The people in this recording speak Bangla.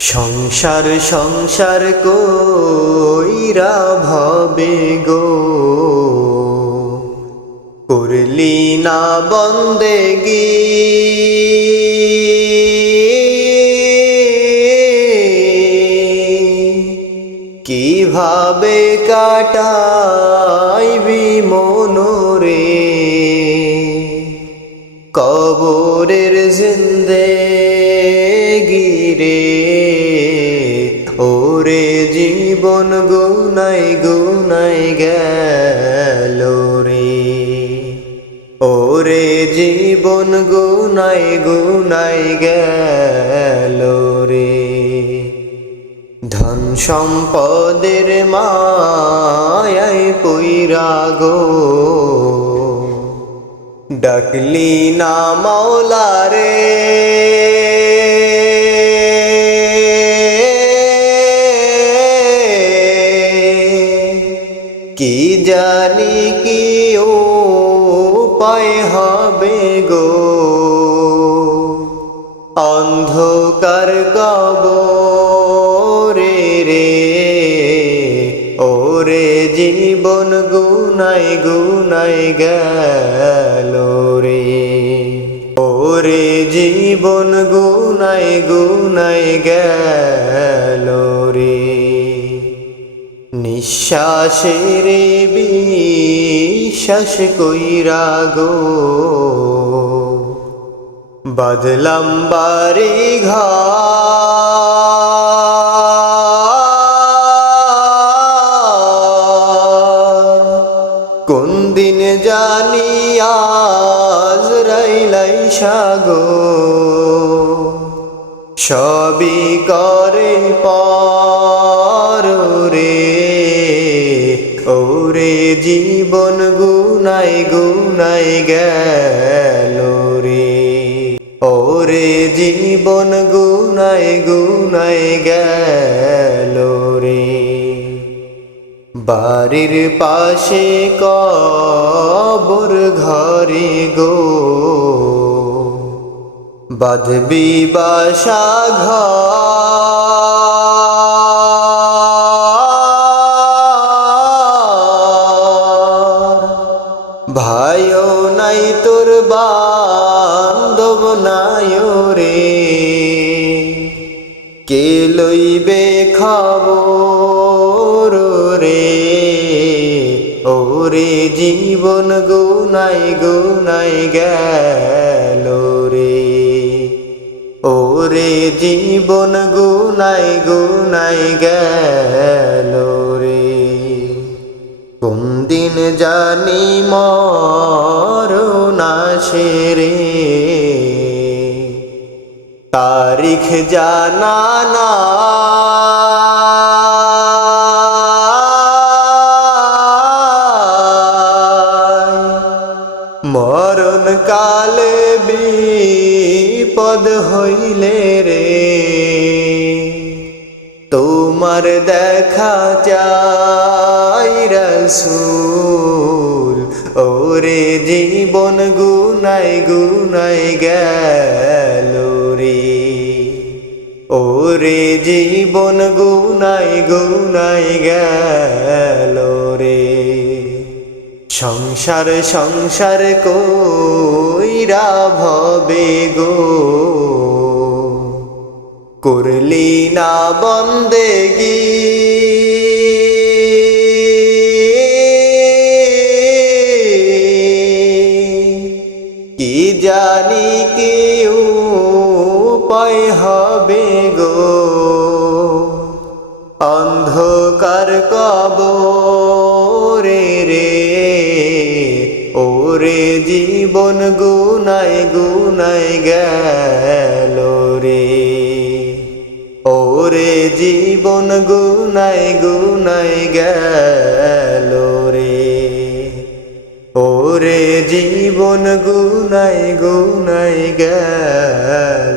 সংসার সংসার কইরা ভবে গো করলি না বন্দেগি কিভাবে কাটাইবি মনোরে কবরের জিন্দেগি রে ওরে জীবন গুনাই গুনাই গেল রে ওরে জীবন গুনাই গুনাই গেল রে ধন সম্পদের মায়ায় পইরা গো ডাকলি না মাওলা রে কি জানি কি উপায় হবে গো অন্ধকার কবরে রে ওরে জীবন গুনাই গুনাই গেল রে ওরে জীবন গুনাই গুনাই গেল রে নিঃশ্বাসের বিশ্বাস কইরা গো বাদলাম বাড়ি ঘর কোন দিন জানি আজরাইল আইসা গো সবই করে পর রে ওরে জীবন গুনাই গুনাই গেল রে ওরে জীবন গুনাই গুনাই গেল রে বাড়ির পাশে কবর ঘরে গো বাঁধবি বাসা ঘর ভাইও নাই তোর বান্ধব নাই রে কে লইবে খবর রে ওরে জীবন গুনাই গুনাই গেল রে ওরে জীবন গুনাই গুনাই গেল রে কোন দিন জানি মরণ আসে রে তারিখ জানা নাই মরণ কালে বিপদ হইলে রে তোমার দেখা চাই রাসূল ওরে জীবন গুনাই গুনাই গেল রে ওরে জীবন গুনাই গুনাই গেল রে সংসার সংসার কইরা ভবে গো করলি না বন্দেগি কি জানি কি উপায় হবে গো অন্ধকার কবরে রে ওরে জীবন গুনাই গুনাই গেল রে ওরে জীবন গুনাই গুনাই গেল রে ওরে জীবন গুনাই গুনাই গেল